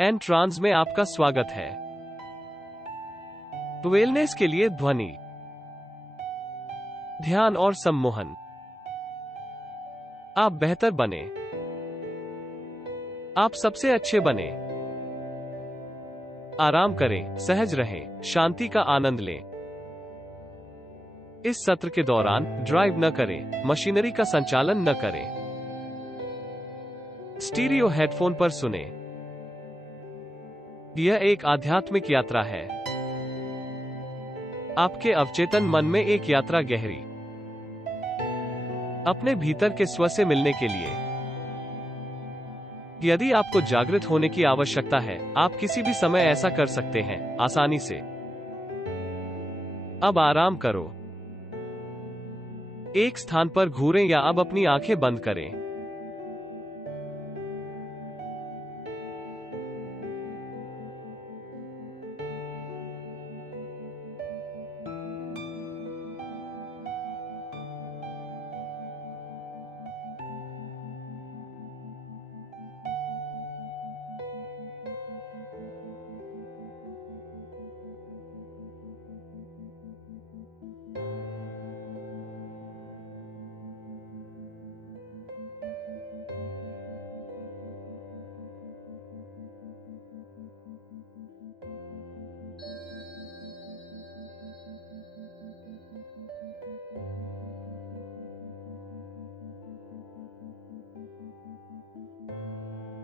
N trans में आपका स्वागत है। वेलनेस के लिए ध्वनि, ध्यान और सम्मोहन। आप बेहतर बने, आप सबसे अच्छे बने। आराम करें, सहज रहें, शांति का आनंद लें। इस सत्र के दौरान ड्राइव न करें, मशीनरी का संचालन न करें। स्टीरियो हेडफोन पर सुने। यह एक आध्यात्मिक यात्रा है। आपके अवचेतन मन में एक यात्रा गहरी, अपने भीतर के स्व से मिलने के लिए। यदि आपको जागृत होने की आवश्यकता है, आप किसी भी समय ऐसा कर सकते हैं, आसानी से। अब आराम करो। एक स्थान पर घूरें या अब अपनी आंखें बंद करें।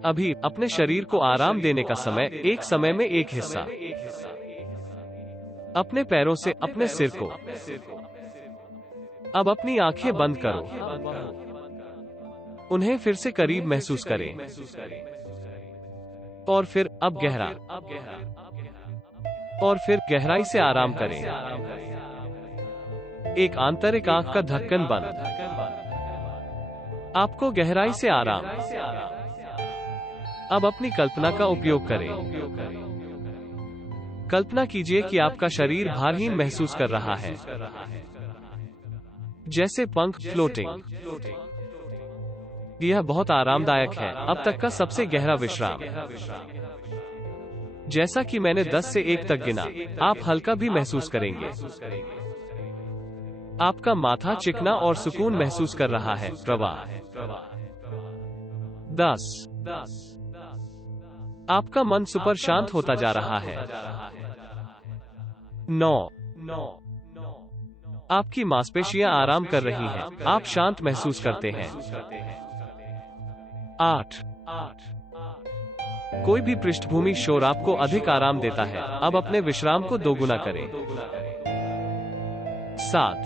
अभी अपने शरीर को आराम देने का समय, एक समय में एक हिस्सा। अपने पैरों से अपने सिर को। अब अपनी आंखें बंद करो। उन्हें फिर से करीब महसूस करें। और फिर अब गहरा। और फिर गहराई से आराम करें। एक आंतरिक आंख का ढक्कन बंद। आपको गहराई से आराम। अब अपनी कल्पना का उपयोग करें। कल्पना कीजिए कि आपका शरीर भारहीन महसूस कर रहा है, जैसे पंख फ्लोटिंग। यह बहुत आरामदायक है, अब तक का सबसे गहरा विश्राम। जैसा कि मैंने 10 से 1 तक गिना, आप हल्का भी महसूस करेंगे। आपका माथा चिकना और सुकून महसूस कर रहा है। प्रवाह 10। आपका मन सुपर शांत होता जा रहा है। 9। आपकी मांसपेशियां आराम कर रही हैं, आप शांत महसूस करते हैं। 8। कोई भी पृष्ठभूमि शोर आपको अधिक आराम देता है, अब अपने विश्राम को दोगुना करें। 7।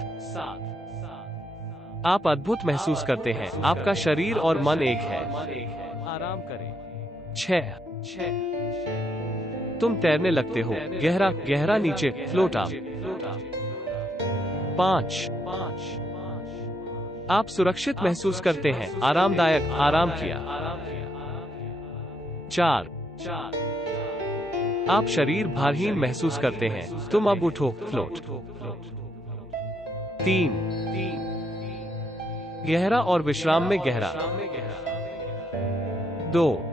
आप अद्भुत महसूस करते हैं, आपका शरीर और मन एक है। आराम करें। 6। तुम तैरने लगते हो, गहरा गहरा नीचे, फ्लोट आउट। 5। आप सुरक्षित महसूस करते हैं, आरामदायक, आराम किया। 4। आप शरीर भारहीन महसूस करते हैं, तुम अब उठो, फ्लोट। 3। गहरा और विश्राम में गहरा। 2।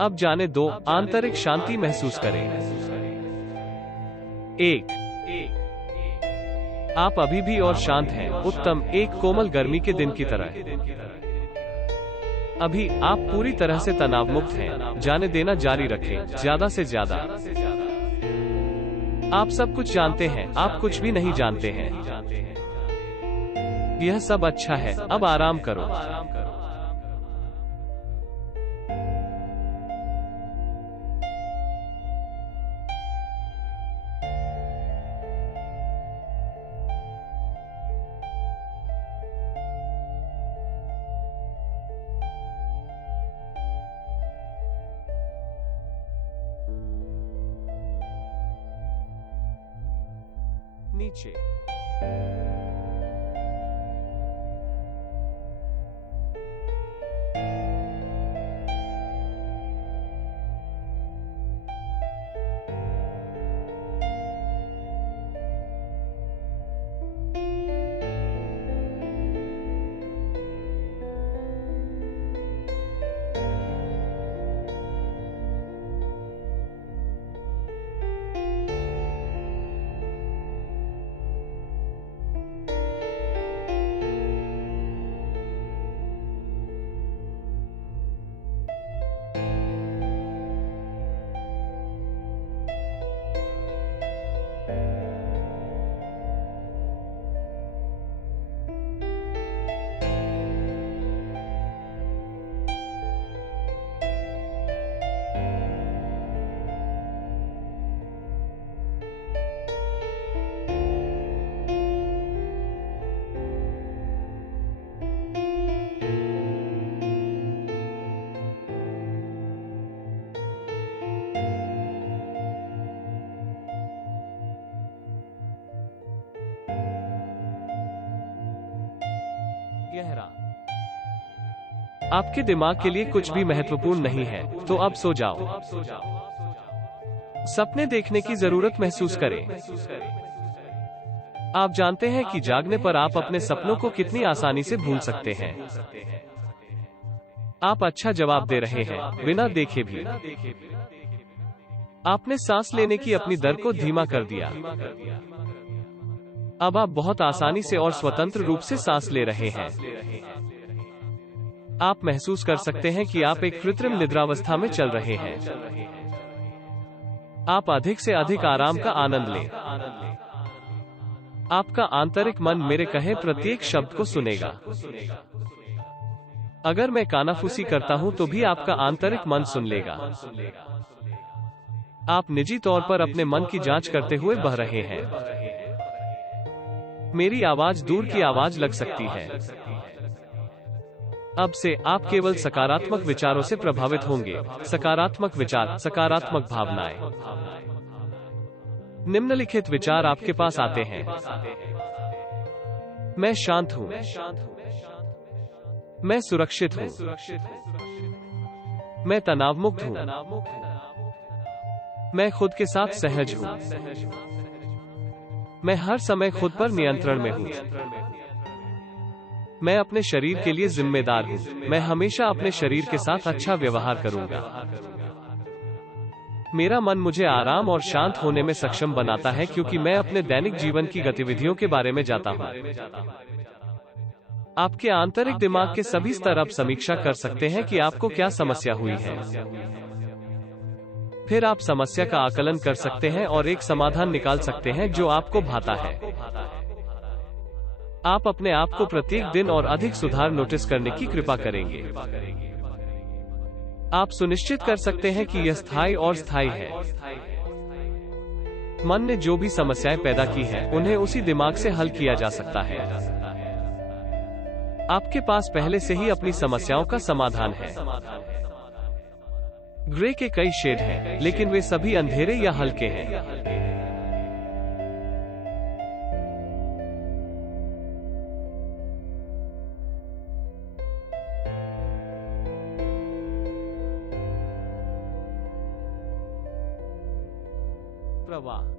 अब जाने दो, आंतरिक शांति महसूस करें। 1। आप अभी भी और शांत हैं, उत्तम, एक कोमल गर्मी के दिन की तरह। अभी आप पूरी तरह से तनाव मुक्त हैं, जाने देना जारी रखें, ज्यादा से ज्यादा। आप सब कुछ जानते हैं, आप कुछ भी नहीं जानते हैं। यह सब अच्छा है, अब आराम करो। नीचे। गहरा। आपके दिमाग के लिए कुछ भी महत्वपूर्ण नहीं है, तो अब सो जाओ। सपने देखने की जरूरत महसूस करें। आप जानते हैं कि जागने पर आप अपने सपनों को कितनी आसानी से भूल सकते हैं। आप अच्छा जवाब दे रहे हैं, बिना देखे भी। आपने सांस लेने की अपनी दर को धीमा कर दिया। अब आप बहुत आसानी से और स्वतंत्र रूप से सांस ले रहे हैं। आप महसूस कर सकते हैं कि आप एक कृत्रिम निद्रावस्था में चल रहे हैं। आप अधिक से अधिक आराम का आनंद लें। आपका आंतरिक मन मेरे कहे प्रत्येक शब्द को सुनेगा। अगर मैं कानाफूसी करता हूं तो भी आपका आंतरिक मन सुन लेगा। आप निजी तौर पर अपने मन की जांच करते हुए बह रहे हैं। मेरी आवाज दूर की आवाज लग सकती है। अब से आप केवल सकारात्मक विचारों से प्रभावित होंगे। सकारात्मक विचार, सकारात्मक भावनाएं। निम्नलिखित विचार आपके पास आते हैं। मैं शांत हूं। मैं सुरक्षित हूं। मैं तनावमुक्त हूं। मैं खुद के साथ सहज हूं। मैं हर समय खुद पर नियंत्रण में हूं। मैं अपने शरीर के लिए जिम्मेदार हूं। मैं हमेशा अपने शरीर के साथ अच्छा व्यवहार करूंगा। मेरा मन मुझे आराम और शांत होने में सक्षम बनाता है क्योंकि मैं अपने दैनिक जीवन की गतिविधियों के बारे में जानता हूं। आपके आंतरिक दिमाग के सभी स्तर अब समीक्षा कर सकते हैं कि आपको क्या समस्या हुई है। फिर आप समस्या का आकलन कर सकते हैं और एक समाधान निकाल सकते हैं जो आपको भाता है। आप अपने आप को प्रत्येक दिन और अधिक सुधार नोटिस करने की कृपा करेंगे। आप सुनिश्चित कर सकते हैं कि यह स्थायी और स्थायी है। मन ने जो भी समस्याएं पैदा की हैं, उन्हें उसी दिमाग से हल किया जा सकता है। आपके पास पहले से ही अपनी समस्याओं का समाधान है। ग्रे के कई शेड हैं, लेकिन वे सभी अंधेरे या हल्के हैं। प्रवाह।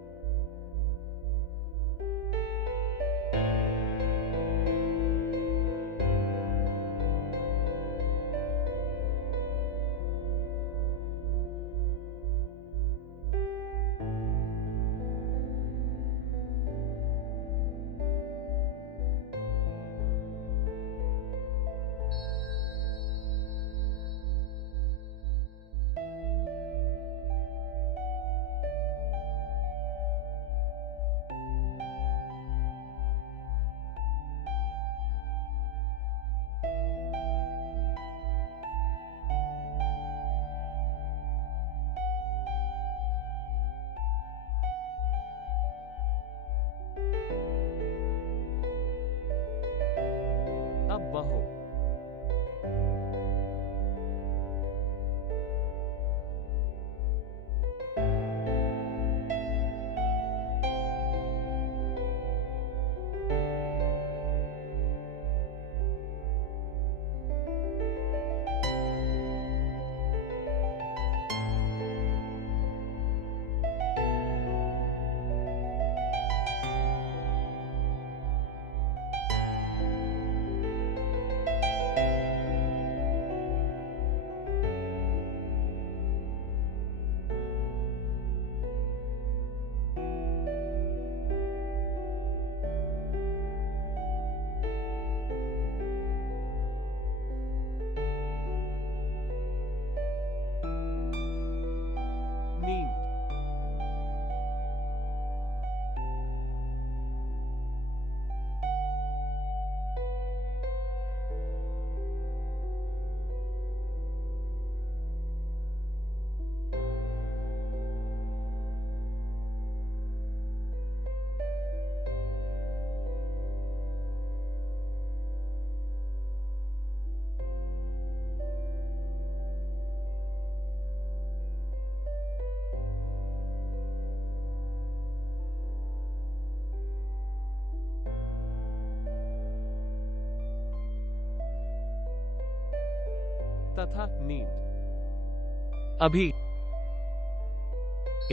लगता था नींद। अभी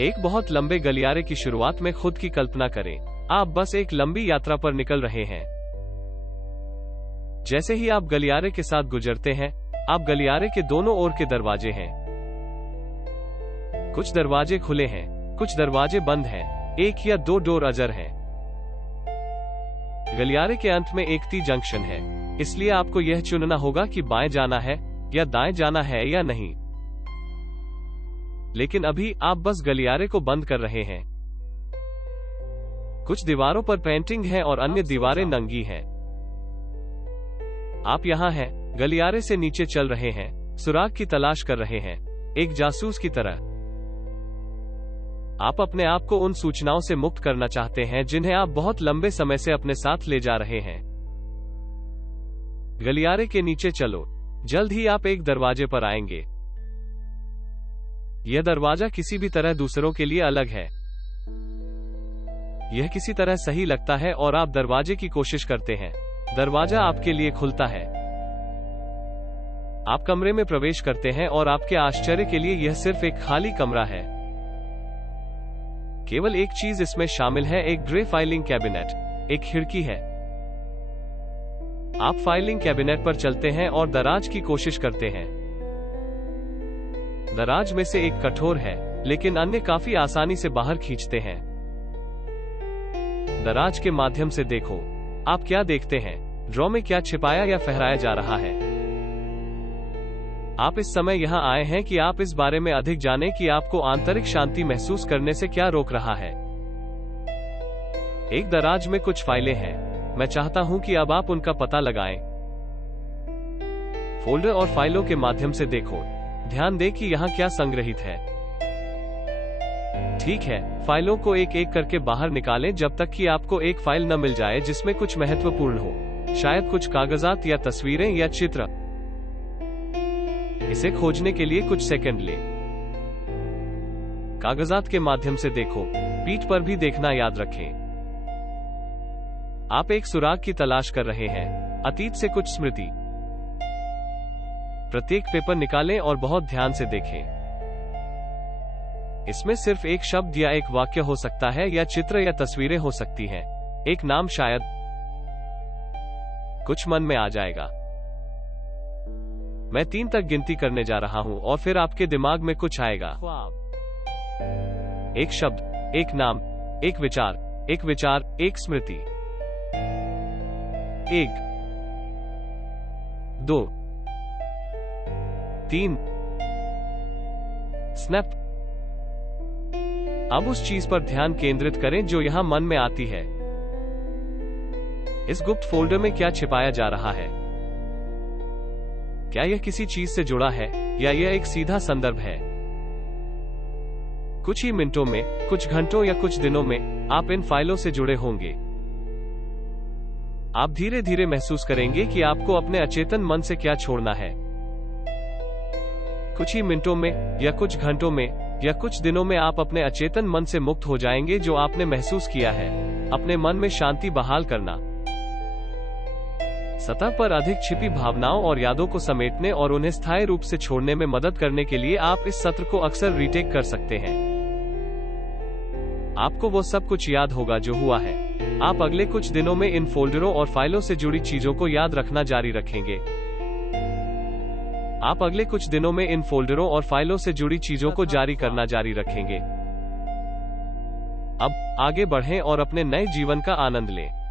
एक बहुत लंबे गलियारे की शुरुआत में खुद की कल्पना करें। आप बस एक लंबी यात्रा पर निकल रहे हैं। जैसे ही आप गलियारे के साथ गुजरते हैं, आप गलियारे के दोनों ओर के दरवाजे हैं। कुछ दरवाजे खुले हैं, कुछ दरवाजे बंद हैं, एक या दो डोर अजर हैं। गलियारे के अंत में एक टी जंक्शन है, इसलिए आपको यह चुनना होगा कि बाएं जाना है या दाएं जाना है या नहीं। लेकिन अभी आप बस गलियारे को बंद कर रहे हैं। कुछ दीवारों पर पेंटिंग है और अन्य दीवारें नंगी हैं। आप यहां हैं, गलियारे से नीचे चल रहे हैं, सुराग की तलाश कर रहे हैं, एक जासूस की तरह। आप अपने आप को उन सूचनाओं से मुक्त करना चाहते हैं जिन्हें आप बहुत लंबे समय से अपने साथ ले जा रहे हैं। गलियारे के नीचे चलो, जल्द ही आप एक दरवाजे पर आएंगे। यह दरवाजा किसी भी तरह दूसरों के लिए अलग है। यह किसी तरह सही लगता है और आप दरवाजे की कोशिश करते हैं। दरवाजा आपके लिए खुलता है। आप कमरे में प्रवेश करते हैं और आपके आश्चर्य के लिए यह सिर्फ एक खाली कमरा है। केवल एक चीज इसमें शामिल है, एक ग्रे फाइलिंग कैबिनेट, एक खिड़की है। आप फाइलिंग कैबिनेट पर चलते हैं और दराज की कोशिश करते हैं। दराज में से एक कठोर है, लेकिन अन्य काफी आसानी से बाहर खींचते हैं। दराज के माध्यम से देखो, आप क्या देखते हैं? ड्रॉ में क्या छिपाया या फहराया जा रहा है? आप इस समय यहां आए हैं कि आप इस बारे में अधिक जानें कि आपको आंतरिक शांति महसूस करने से क्या रोक रहा है। एक दराज में कुछ फाइलें हैं। मैं चाहता हूं कि अब आप उनका पता लगाएं। फोल्डर और फाइलों के माध्यम से देखो। ध्यान दें कि यहां क्या संग्रहित है। ठीक है, फाइलों को एक एक करके बाहर निकालें जब तक कि आपको एक फाइल न मिल जाए जिसमें कुछ महत्वपूर्ण हो, शायद कुछ कागजात या तस्वीरें या चित्र। इसे खोजने के लिए कुछ सेकंड लें। कागजात के माध्यम से देखो, पीठ पर भी देखना याद रखें। आप एक सुराग की तलाश कर रहे हैं, अतीत से कुछ स्मृति। प्रत्येक पेपर निकालें और बहुत ध्यान से देखें। इसमें सिर्फ एक शब्द या एक वाक्य हो सकता है या चित्र या तस्वीरें हो सकती हैं। एक नाम शायद। कुछ मन में आ जाएगा। मैं 3 तक गिनती करने जा रहा हूं और फिर आपके दिमाग में कुछ आएगा। एक शब्द, एक नाम, एक विचार, एक स्मृति। 1 2 3 स्नैप। अब उस चीज पर ध्यान केंद्रित करें जो यहां मन में आती है। इस गुप्त फोल्डर में क्या छिपाया जा रहा है? क्या यह किसी चीज से जुड़ा है या यह एक सीधा संदर्भ है? कुछ ही मिनटों में, कुछ घंटों या कुछ दिनों में आप इन फाइलों से जुड़े होंगे। आप धीरे धीरे महसूस करेंगे कि आपको अपने अचेतन मन से क्या छोड़ना है। कुछ ही मिनटों में या कुछ घंटों में या कुछ दिनों में आप अपने अचेतन मन से मुक्त हो जाएंगे जो आपने महसूस किया है। अपने मन में शांति बहाल करना, सतह पर अधिक छिपी भावनाओं और यादों को समेटने और उन्हें स्थायी रूप से छोड़ने में मदद करने के लिए आप इस सत्र को अक्सर रीटेक कर सकते हैं। आपको वो सब कुछ याद होगा जो हुआ है। आप अगले कुछ दिनों में इन फोल्डरों और फाइलों से जुड़ी चीजों को याद रखना जारी रखेंगे। आप अगले कुछ दिनों में इन फोल्डरों और फाइलों से जुड़ी चीजों को जारी करना जारी रखेंगे। अब आगे बढ़ें और अपने नए जीवन का आनंद लें।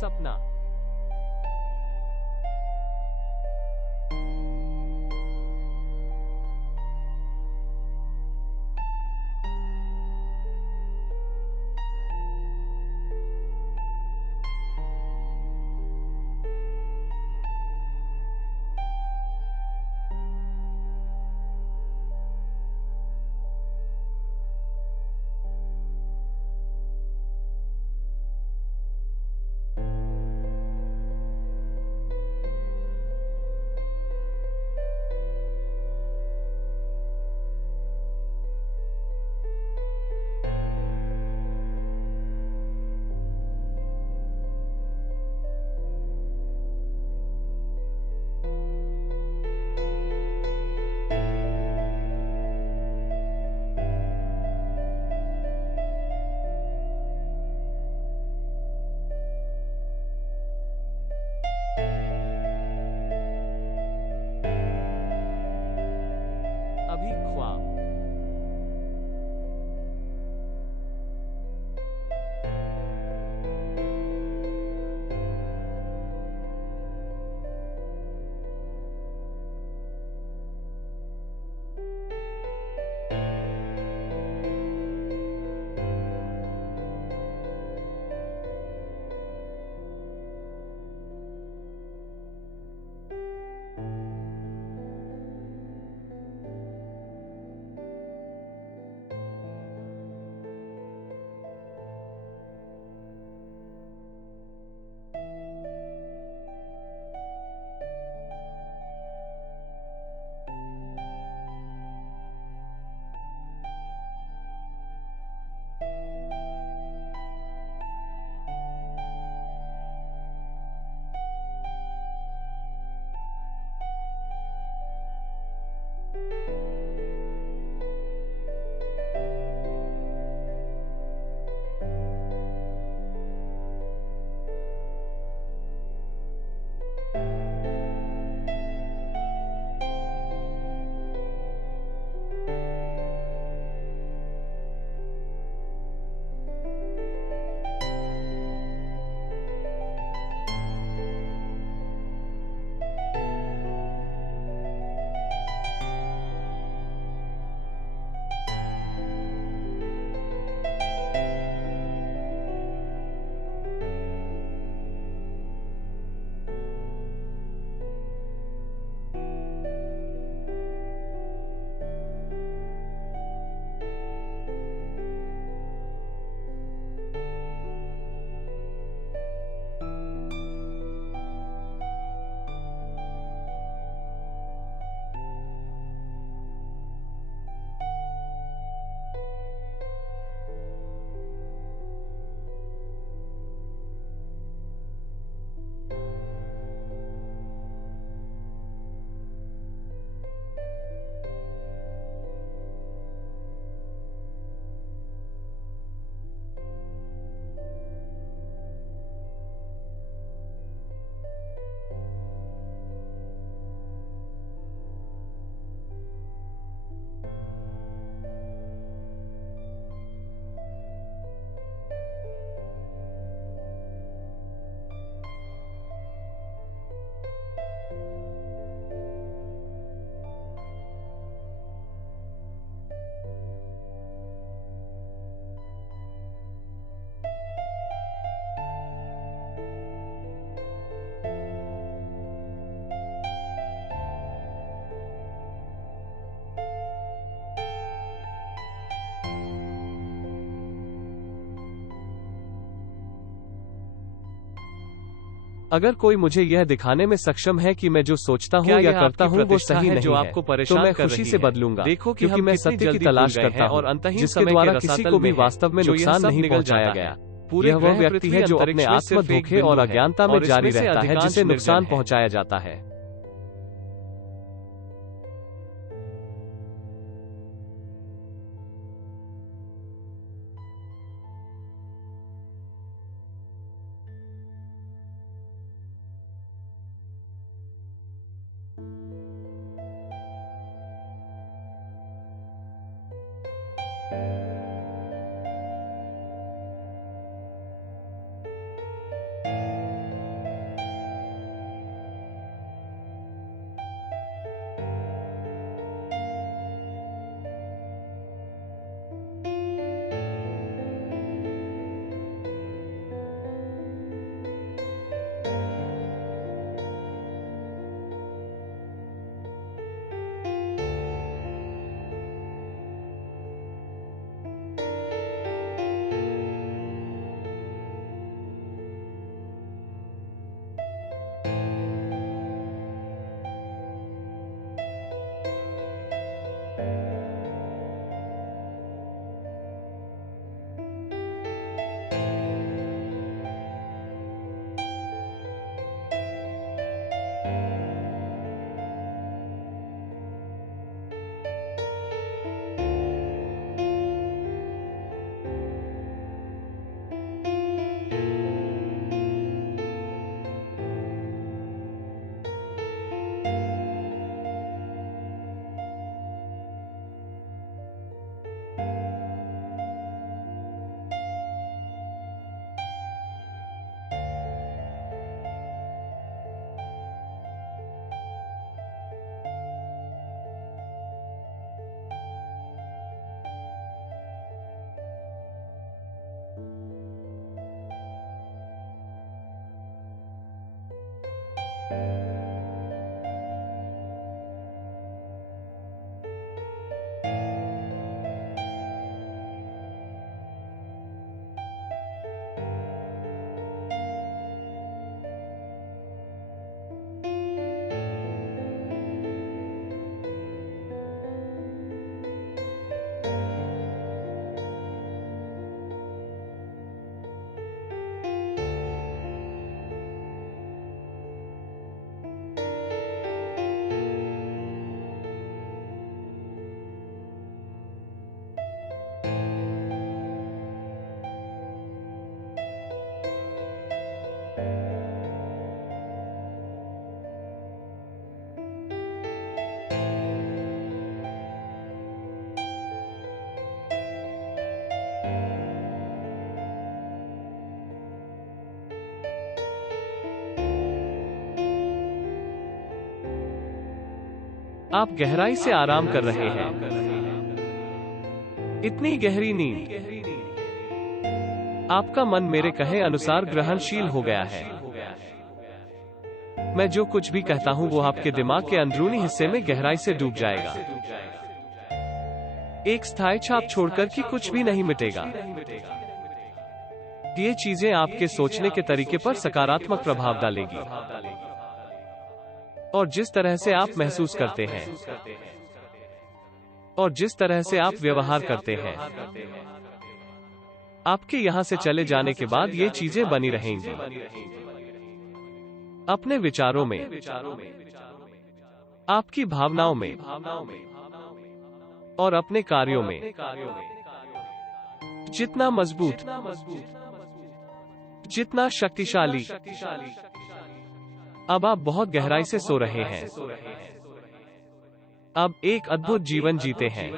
सपना। अभी ख्वाब। अगर कोई मुझे यह दिखाने में सक्षम है कि मैं जो सोचता हूँ या करता हूँ वो सही नहीं जो है, आपको परेशान तो मैं कर खुशी रही से है। बदलूंगा। देखो कि क्योंकि हम मैं कितनी सत्य की जल्दी तलाश भूल गए करता हैं हूँ और अंतहीन जिसके समय के द्वारा रसातल किसी को भी में वास्तव में जो यह नुकसान सब नहीं निगल पहुंचाया जाता गया। है। पूरे यह वह ग्रह व्यक्ति पृथ्वी है जो अंतरिक्ष अपने में आत्म सिर्फ एक धोखे और बिंदु है, अज्ञानता में और जारी इसमें से रहता है अधिकांश जिसे नुकसान निर्जन है। पहुंचाया जाता है। आप गहराई से आराम कर रहे हैं। इतनी गहरी नींद, आपका मन मेरे कहे अनुसार ग्रहणशील हो गया है। मैं जो कुछ भी कहता हूं वो आपके दिमाग के अंदरूनी हिस्से में गहराई से डूब जाएगा। एक स्थायी छाप छोड़कर कि कुछ भी नहीं मिटेगा। ये चीजें आपके सोचने के तरीके पर सकारात्मक प्रभाव डालेगी और जिस तरह से आप महसूस करते हैं और जिस तरह से आप व्यवहार करते हैं, आपके यहां से चले जाने के बाद ये चीजें बनी रहेंगी। अपने विचारों में, आपकी भावनाओं में और अपने कार्यों में जितना मजबूत, जितना शक्तिशाली, अब आप बहुत गहराई से सो रहे हैं। अब एक अद्भुत जीवन जीते हैं।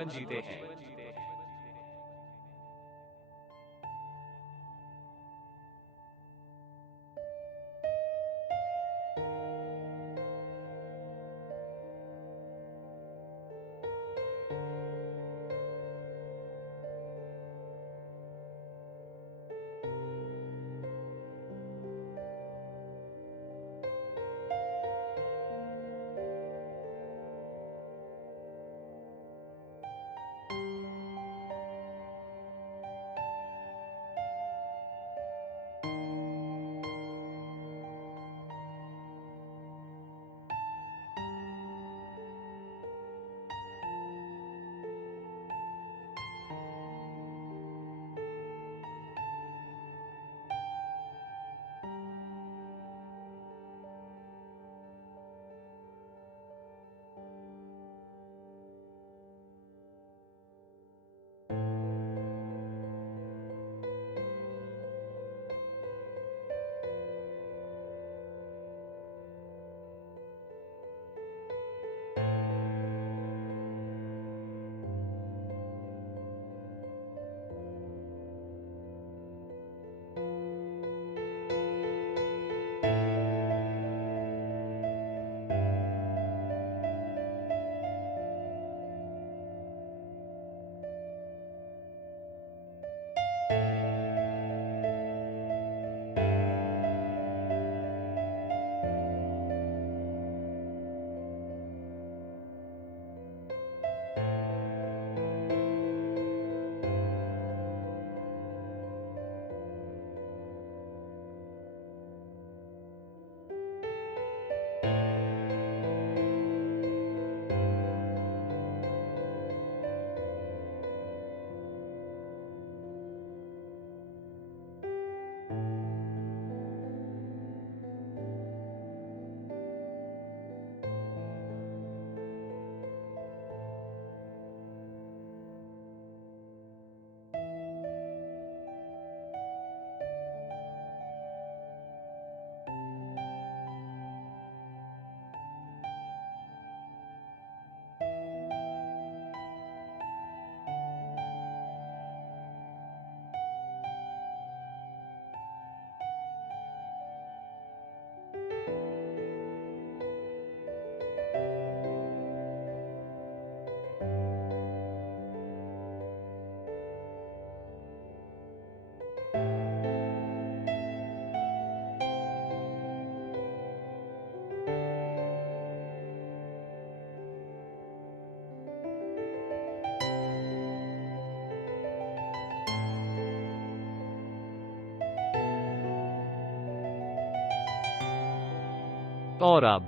और अब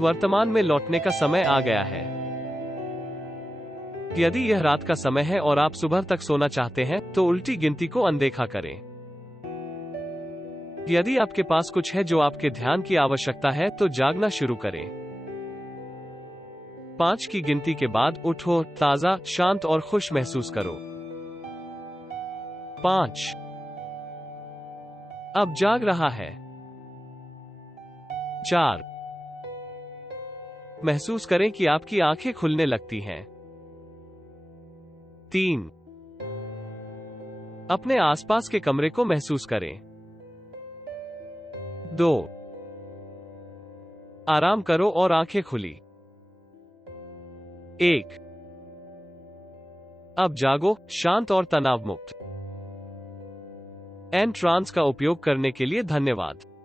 वर्तमान में लौटने का समय आ गया है। यदि यह रात का समय है और आप सुबह तक सोना चाहते हैं तो उल्टी गिनती को अनदेखा करें। यदि आपके पास कुछ है जो आपके ध्यान की आवश्यकता है तो जागना शुरू करें। 5 की गिनती के बाद उठो, ताजा, शांत और खुश महसूस करो। 5 अब जाग रहा है। 4 महसूस करें कि आपकी आंखें खुलने लगती हैं। 3 अपने आसपास के कमरे को महसूस करें। 2 आराम करो और आंखें खुली। 1। अब जागो, शांत और तनाव मुक्त। एन ट्रांस का उपयोग करने के लिए धन्यवाद।